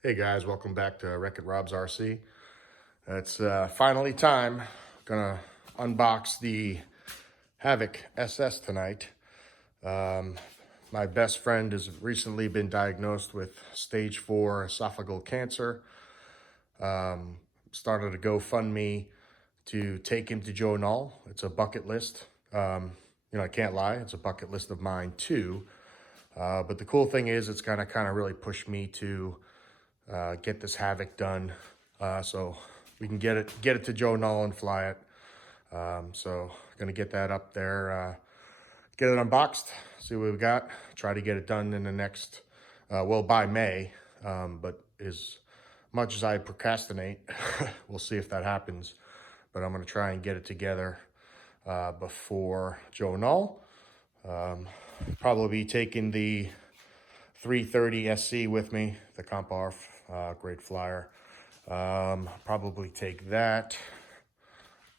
Hey guys, welcome back to Wreck-It Rob's RC. It's finally time. Gonna unbox the Havoc SS tonight. My best friend has recently been diagnosed with stage 4 esophageal cancer. Started a GoFundMe to take him to Joe Null. It's a bucket list. I can't lie, it's a bucket list of mine too. But the cool thing is it's gonna kind of really push me to get this Havoc done, so we can get it to Joe Null and fly it. So gonna get that up there, get it unboxed, see what we got. Try to get it done in the next, by May. But as much as I procrastinate, we'll see if that happens. But I'm gonna try and get it together before Joe Null. Probably be taking the 330 SC with me, the Comp Arf, great flyer. Probably take that.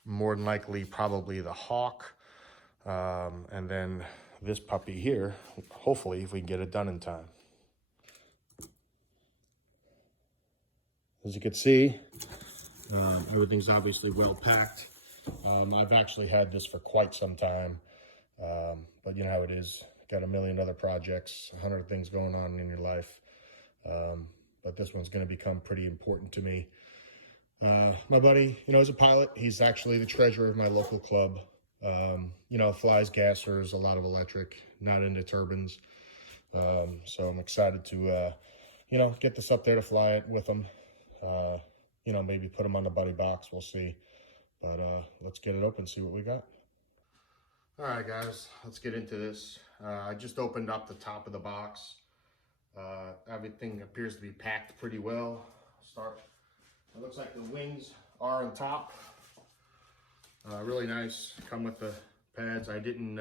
More than likely, probably the Hawk. And then this puppy here, hopefully, if we can get it done in time. As you can see, everything's obviously well packed. I've actually had this for quite some time, but you know how it is. Got a million other projects, 100 things going on in your life. But this one's going to become pretty important to me. My buddy, is a pilot. He's actually the treasurer of my local club. Flies gassers, a lot of electric, not into turbines. So I'm excited to, get this up there to fly it with him. Maybe put him on the buddy box. We'll see. But let's get it open, see what we got. All right, guys, let's get into this. I just opened up the top of the box. Everything appears to be packed pretty well. It looks like the wings are on top. Really nice, come with the pads. I didn't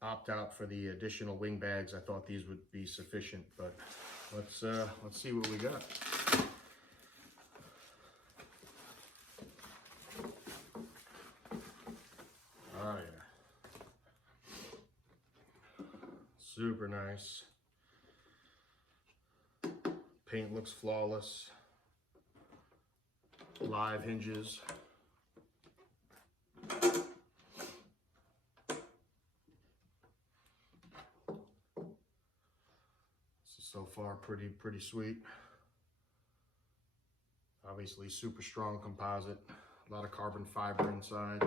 opt out for the additional wing bags. I thought these would be sufficient, but let's see what we got. Oh yeah. Super nice. Paint looks flawless. Live hinges. So far pretty sweet. Obviously super strong composite. A lot of carbon fiber inside.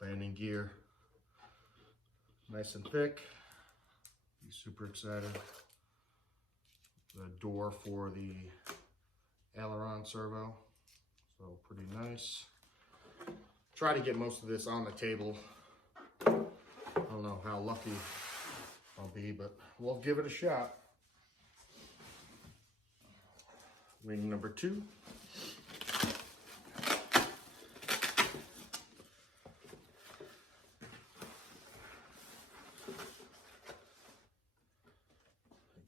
Landing gear, nice and thick. Be super excited. The door for the aileron servo, so pretty nice. Try to get most of this on the table. I don't know how lucky I'll be, but we'll give it a shot. Wing number 2.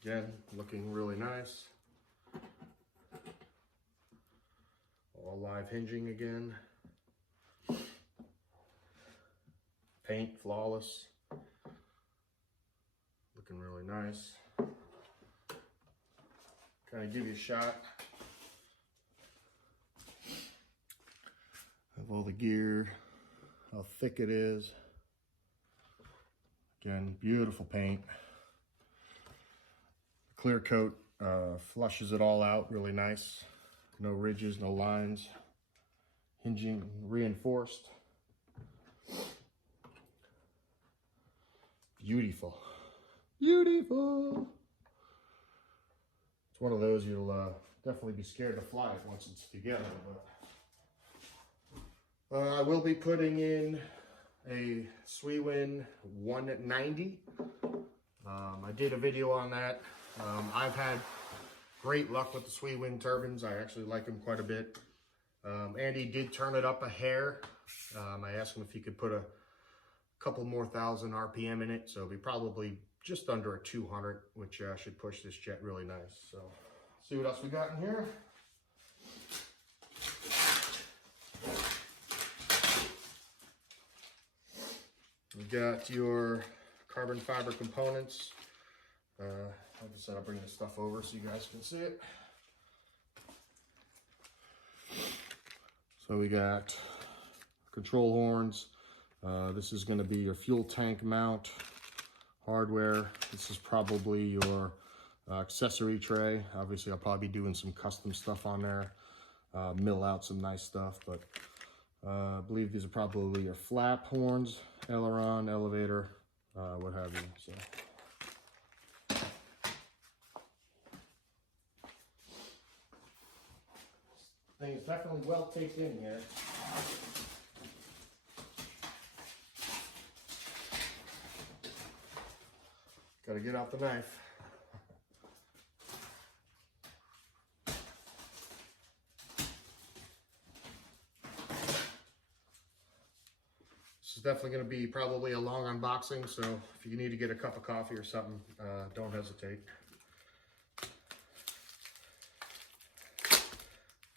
Again, looking really nice. All live hinging again. Paint flawless. Looking really nice. Kind of give you a shot of all the gear, how thick it is. Again, beautiful paint. Clear coat flushes it all out really nice. No ridges, no lines. Hinging reinforced. Beautiful. Beautiful. It's one of those you'll definitely be scared to fly it once it's together. But I will be putting in a Swiwin 190. I did a video on that. I've had great luck with the Swiwin turbines. I actually like them quite a bit. Andy did turn it up a hair. I asked him if he could put a couple more thousand RPM in it, so it'll be probably just under a 200, which should push this jet really nice. So, see what else we got in here. We got your carbon fiber components. Like I said, I'll bring this stuff over so you guys can see it. So we got control horns. This is going to be your fuel tank mount hardware. This is probably your accessory tray. Obviously, I'll probably be doing some custom stuff on there, mill out some nice stuff, but I believe these are probably your flap horns, aileron, elevator, what have you. So. Thing is definitely well taped in here. Gotta get out the knife. This is definitely going to be probably a long unboxing, so if you need to get a cup of coffee or something, don't hesitate.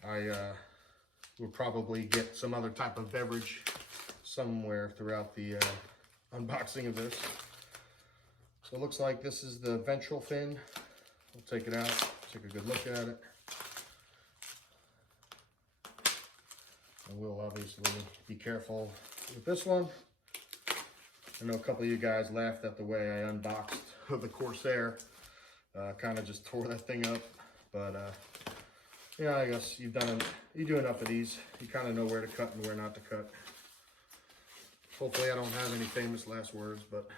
I will probably get some other type of beverage somewhere throughout the unboxing of this. So it looks like this is the ventral fin. We'll take it out, take a good look at it. And we'll obviously be careful with this one. I know a couple of you guys laughed at the way I unboxed the Corsair. Kind of just tore that thing up, but yeah, I guess you do enough of these. You kind of know where to cut and where not to cut. Hopefully I don't have any famous last words, but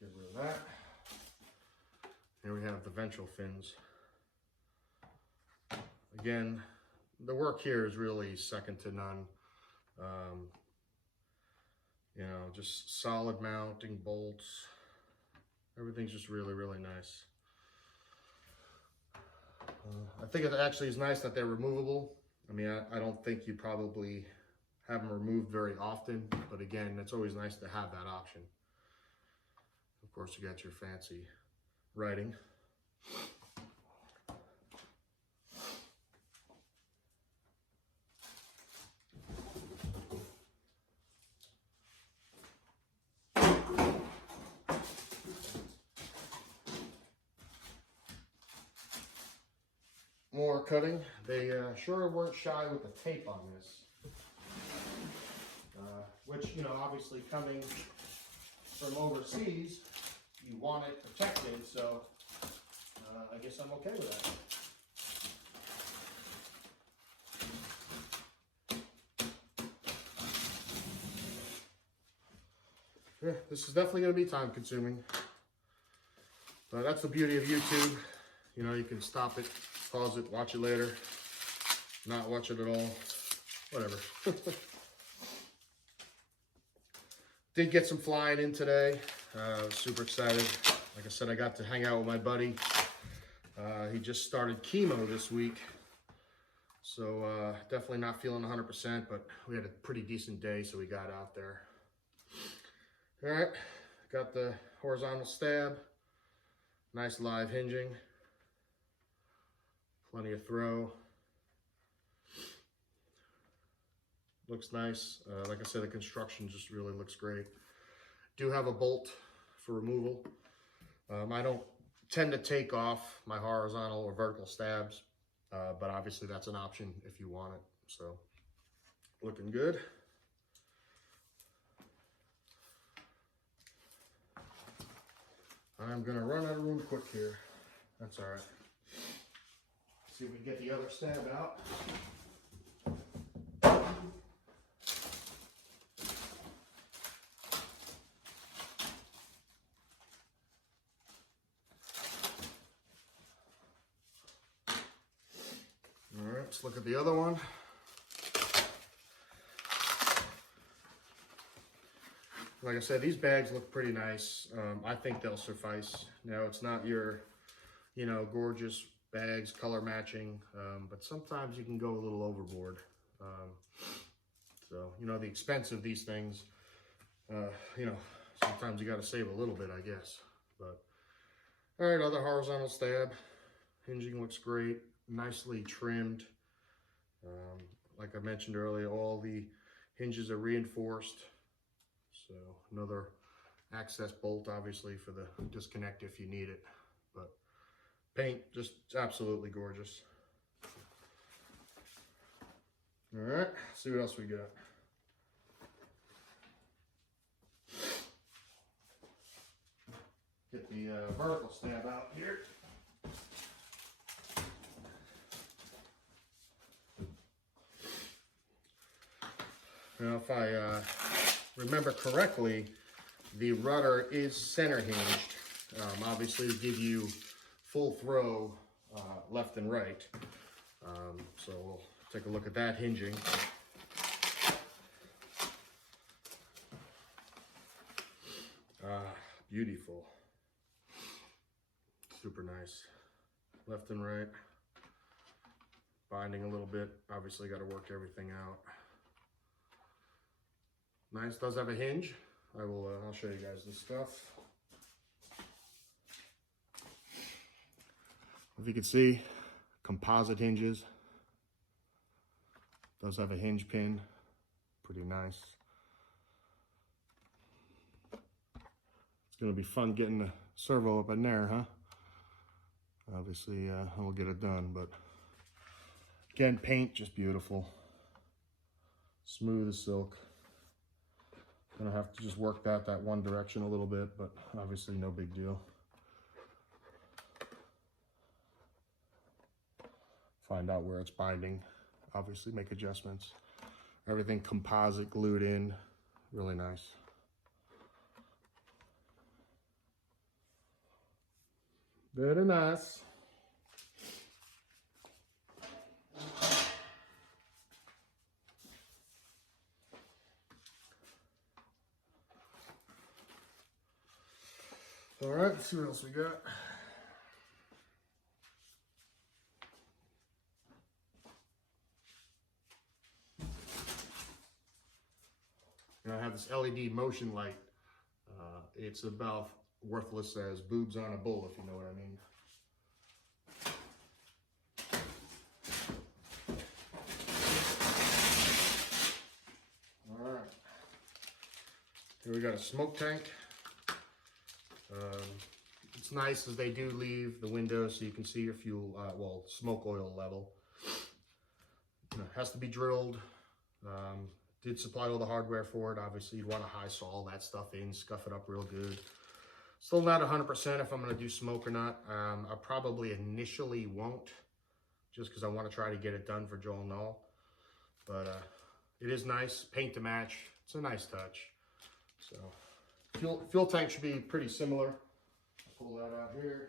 get rid of that. Here we have the ventral fins. Again, the work here is really second to none. You know, just solid mounting bolts. Everything's just really, really nice. I think it actually is nice that they're removable. I mean, I don't think you probably have them removed very often, but again, it's always nice to have that option. Of course, you got your fancy writing. More cutting. They sure weren't shy with the tape on this. Which, you know, obviously coming from overseas, you want it protected, so I guess I'm okay with that. Yeah, this is definitely going to be time consuming. But that's the beauty of YouTube. You know, you can stop it, pause it, watch it later, not watch it at all, whatever. Did get some flying in today. I was super excited. Like I said, I got to hang out with my buddy. He just started chemo this week. So definitely not feeling 100%, but we had a pretty decent day, so we got out there. All right, got the horizontal stab. Nice live hinging. Plenty of throw. Looks nice. Like I said, the construction just really looks great. Do have a bolt for removal. I don't tend to take off my horizontal or vertical stabs, but obviously that's an option if you want it. So, looking good. I'm gonna run out of room quick here. That's all right. See if we can get the other stab out. All right, let's look at the other one. Like I said, these bags look pretty nice. I think they'll suffice. Now, it's not your, you know, gorgeous bags, color matching, but sometimes you can go a little overboard. So, you know, the expense of these things, you know, sometimes you got to save a little bit, I guess. But, all right, other horizontal stab. Hinging looks great, nicely trimmed. Like I mentioned earlier, all the hinges are reinforced. So another access bolt, obviously, for the disconnect if you need it. But paint, just absolutely gorgeous. All right, see what else we got. Get the vertical stab out here. Now, if I remember correctly, the rudder is center hinged, obviously to give you full throw left and right. So we'll take a look at that hinging. Beautiful. Super nice. Left and right. Binding a little bit. Obviously got to work everything out. Nice. Does have a hinge. I'll show you guys this stuff. If you can see, composite hinges. Does have a hinge pin. Pretty nice. It's going to be fun getting the servo up in there, huh? Obviously, we'll get it done, but again, paint just beautiful. Smooth as silk. Gonna have to just work that one direction a little bit, but obviously no big deal. Find out where it's binding. Obviously make adjustments. Everything composite glued in. Really nice. Very nice. All right, let's see what else we got. I have this LED motion light. It's about worthless as boobs on a bull, if you know what I mean. All right. Here we got a smoke tank. It's nice as they do leave the window so you can see your fuel, smoke oil level. It has to be drilled. Did supply all the hardware for it. Obviously, you'd want to high sol that stuff in, scuff it up real good. Still not 100% if I'm going to do smoke or not. I probably initially won't, just because I want to try to get it done for Joel Null. But it is nice, paint to match. It's a nice touch. So fuel tank should be pretty similar. Pull that out here.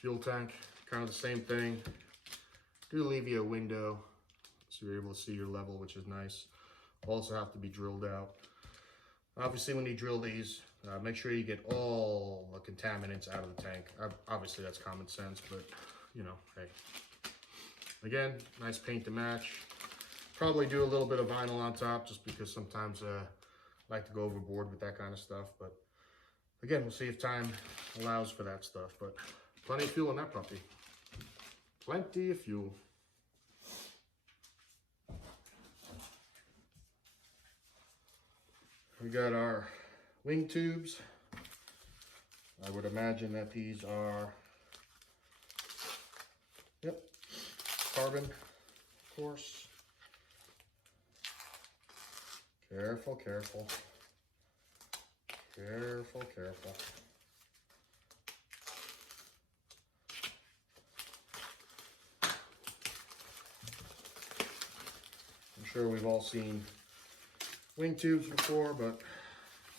Fuel tank, kind of the same thing. Do leave you a window so you're able to see your level, which is nice. Also have to be drilled out. Obviously, when you drill these, make sure you get all the contaminants out of the tank. Obviously, that's common sense, but you know, hey. Again, nice paint to match. Probably do a little bit of vinyl on top just because sometimes I like to go overboard with that kind of stuff. But again, we'll see if time allows for that stuff. But plenty of fuel in that puppy. Plenty of fuel. We got our wing tubes. I would imagine that these are, yep, carbon, of course. Careful, careful. Careful, careful. I'm sure we've all seen wing tubes before, but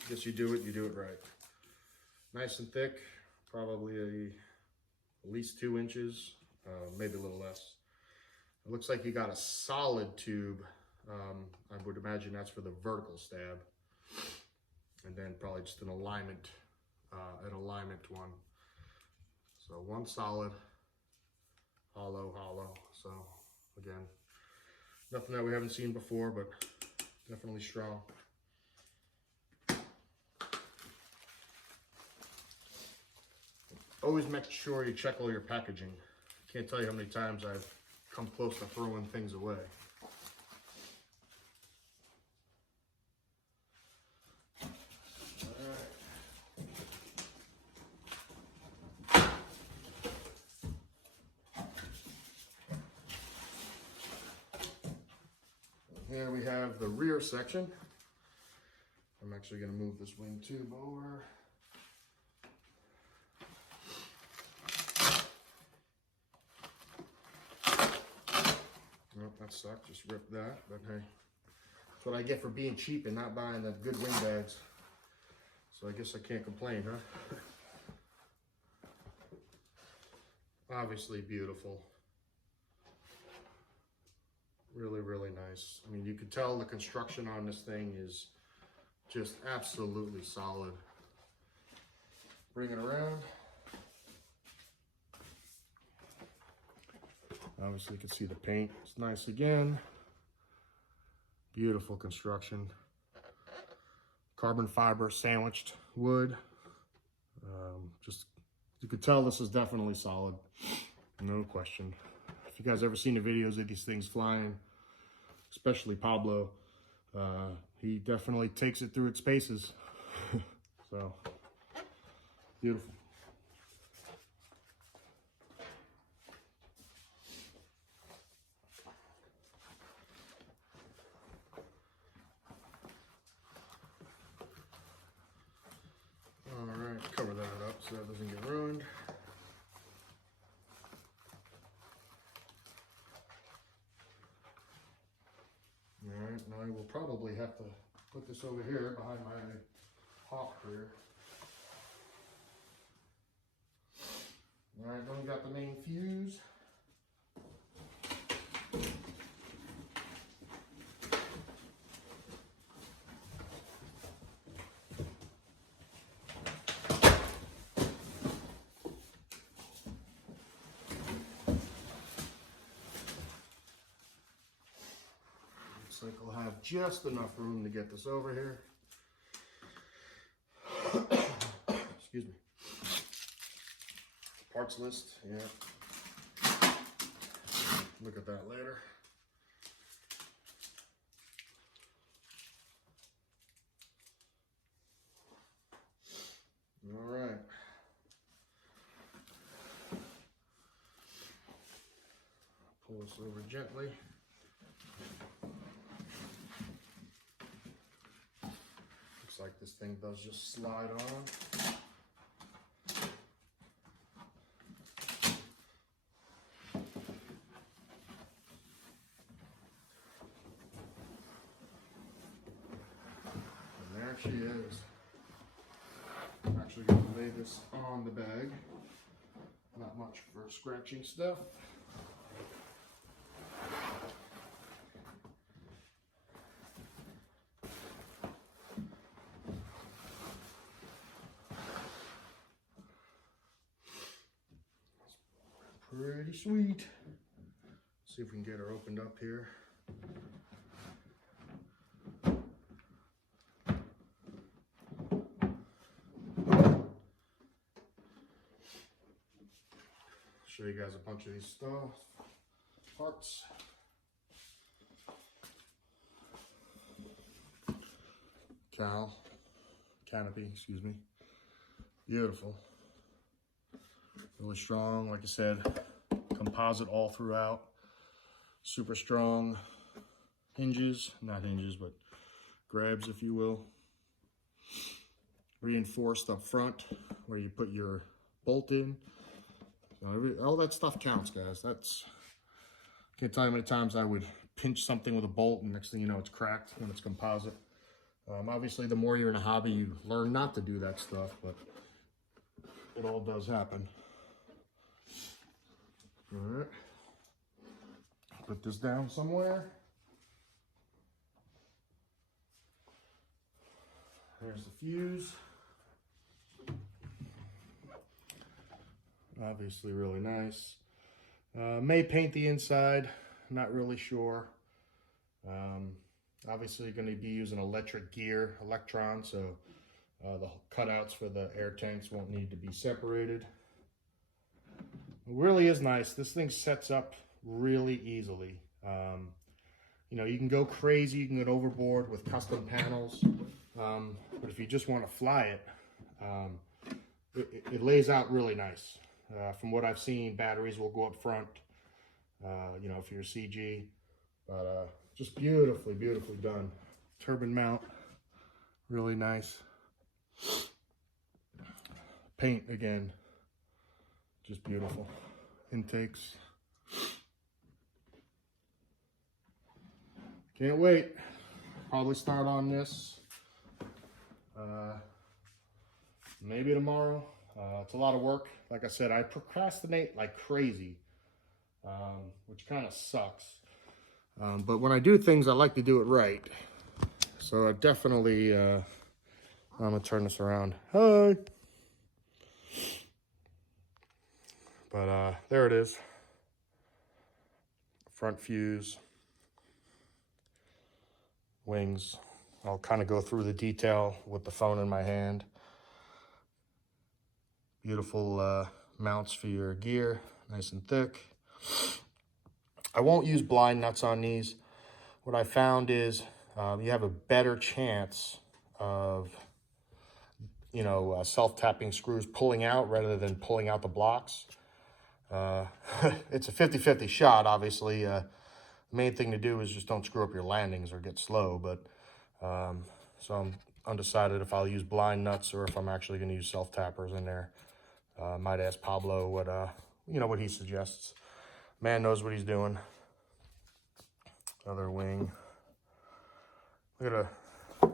I guess you do it right. Nice and thick, probably at least 2 inches, maybe a little less. It looks like you got a solid tube. I would imagine that's for the vertical stab. And then probably just an alignment one. So one solid, hollow. So again, nothing that we haven't seen before, but definitely strong. Always make sure you check all your packaging Can't tell you how many times I've come close to throwing things away. Here we have the rear section. I'm actually going to move this wing tube over. Well, that sucked, just ripped that, but hey, that's what I get for being cheap and not buying the good wing bags. So I guess I can't complain, huh? Obviously beautiful. Really, really nice. I mean, you could tell the construction on this thing is just absolutely solid. Bring it around. Obviously, you can see the paint. It's nice again. Beautiful construction. Carbon fiber sandwiched wood. Just, you could tell this is definitely solid. No question. If you guys ever seen the videos of these things flying, especially Pablo, he definitely takes it through its paces. So, beautiful. All right, cover that up so that doesn't get ruined. All right, now I will probably have to put this over here behind my Hawk here. All right, then we got the main fuse. Looks like I'll have just enough room to get this over here. Excuse me. Parts list, yeah. Look at that later. All right. Pull this over gently. Looks like this thing does just slide on. There she is. I'm actually going to lay this on the bag. Not much for scratching stuff. Pretty sweet. See if we can get her opened up here. Show you guys a bunch of these stuff, parts. Canopy, excuse me. Beautiful. Really strong, like I said, composite all throughout. Super strong hinges, not hinges, but grabs, if you will. Reinforced up front where you put your bolt in. So all that stuff counts, guys. Can't tell you how many times I would pinch something with a bolt and next thing you know it's cracked when it's composite. Obviously, the more you're in a hobby, you learn not to do that stuff, but it all does happen. All right. Put this down somewhere. There's the fuse. Obviously really nice. May paint the inside, not really sure. Obviously going to be using electron, so the cutouts for the air tanks won't need to be separated. It really is nice. This thing sets up really easily. You know, you can go crazy, you can get overboard with custom panels, but if you just want to fly it, it lays out really nice. From what I've seen, batteries will go up front, you know, for your CG, but just beautifully, beautifully done. Turbine mount, really nice. Paint, again, just beautiful. Intakes. Can't wait. Probably start on this maybe tomorrow. It's a lot of work. Like I said, I procrastinate like crazy, which kind of sucks. But when I do things, I like to do it right. So I definitely, I'm gonna turn this around. Hi. But there it is. Front fuse. Wings. I'll kind of go through the detail with the phone in my hand. Beautiful mounts for your gear, nice and thick. I won't use blind nuts on these. What I found is you have a better chance of, you know, self-tapping screws pulling out rather than pulling out the blocks. It's a 50-50 shot, obviously. The main thing to do is just don't screw up your landings or get slow, but so I'm undecided if I'll use blind nuts or if I'm actually going to use self-tappers in there. Might ask Pablo what, you know, what he suggests. Man knows what he's doing. Another wing. Look at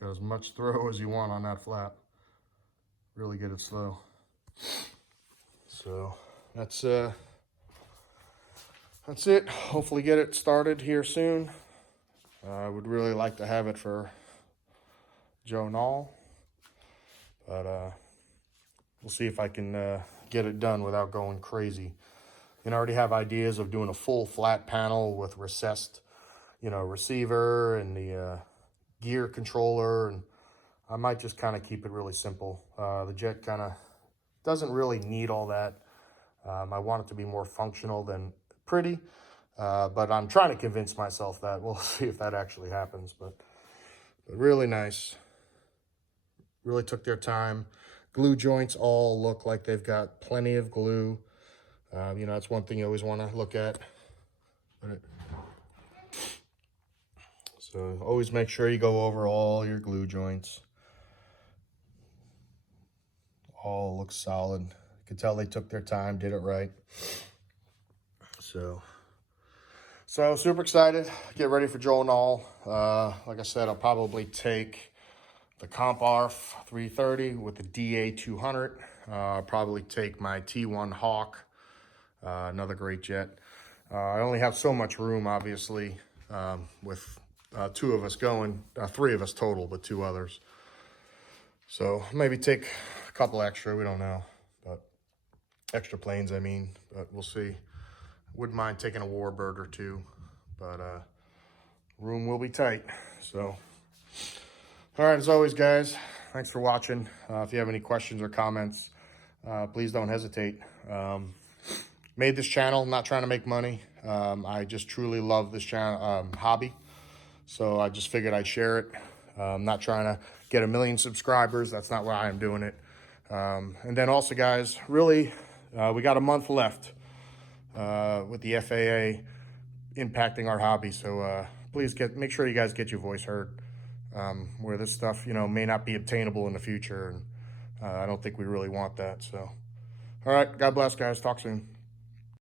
got as much throw as you want on that flap. Really get it slow. So that's it. Hopefully get it started here soon. I would really like to have it for Joe Nall, but we'll see if I can get it done without going crazy. And I already have ideas of doing a full flat panel with recessed, you know, receiver and the gear controller, and I might just kind of keep it really simple. The jet kind of doesn't really need all that. I want it to be more functional than pretty, but I'm trying to convince myself that. We'll see if that actually happens, but really nice. Really took their time. Glue joints all look like they've got plenty of glue. You know, that's one thing you always want to look at. So always make sure you go over all your glue joints. All looks solid. You can tell they took their time, did it right. So super excited. Get ready for Joe Nall. Like I said, I'll probably take the Comp ARF 330 with the DA 200. I'll probably take my T1 Hawk, another great jet. I only have so much room, obviously, with two of us going, three of us total, but two others. So maybe take a couple extra, we don't know, but extra planes, I mean, but we'll see. Wouldn't mind taking a Warbird or two, but room will be tight. So, all right, as always, guys, thanks for watching. If you have any questions or comments, please don't hesitate. Made this channel, not trying to make money. I just truly love this channel, hobby. So I just figured I'd share it. I'm not trying to get 1 million subscribers. That's not why I'm doing it. And then also, guys, really, we got a month left with the FAA impacting our hobby. So please make sure you guys get your voice heard. Where this stuff, you know, may not be obtainable in the future. And I don't think we really want that. So, all right, God bless, guys. Talk soon.